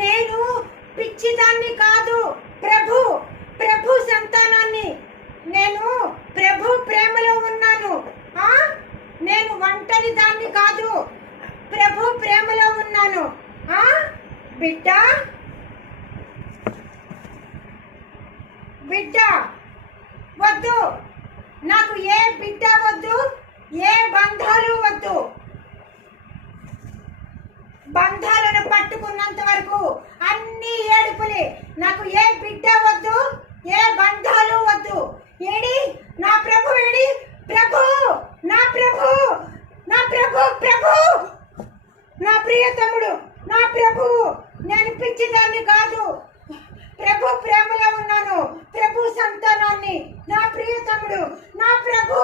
నేను పిచ్చిదాన్ని కాదు. ప్రభు ప్రభు సంతానాన్ని. నేను ప్రభు ప్రేమలో ఉన్నాను. నేను ఒంటరి దాన్ని కాదు. ప్రభు ప్రేమలో ఉన్నాను. బిడ్డ? బిడ్డ వద్దు. నాకు ఏ బిడ్డ వద్దు ఏ బంధాలు వద్దు బంధాలను పట్టుకున్నంత వరకు అన్ని ఏడుపులే. నాకు ఏ బిడ్డ వద్దు ఏ బంధాలు వద్దు. ఏడి నా ప్రభు ఏడి? ప్రభు నా ప్రభు నా ప్రభు ప్రభు. నా ప్రియతముడు నా ప్రభు. నేను పిచ్చిదాన్ని కాదు. ప్రభు ప్రేమలో ఉన్నాను. ప్రభు సంతానాన్ని. నా ప్రియతముడు నా ప్రభు నా ప్రభు.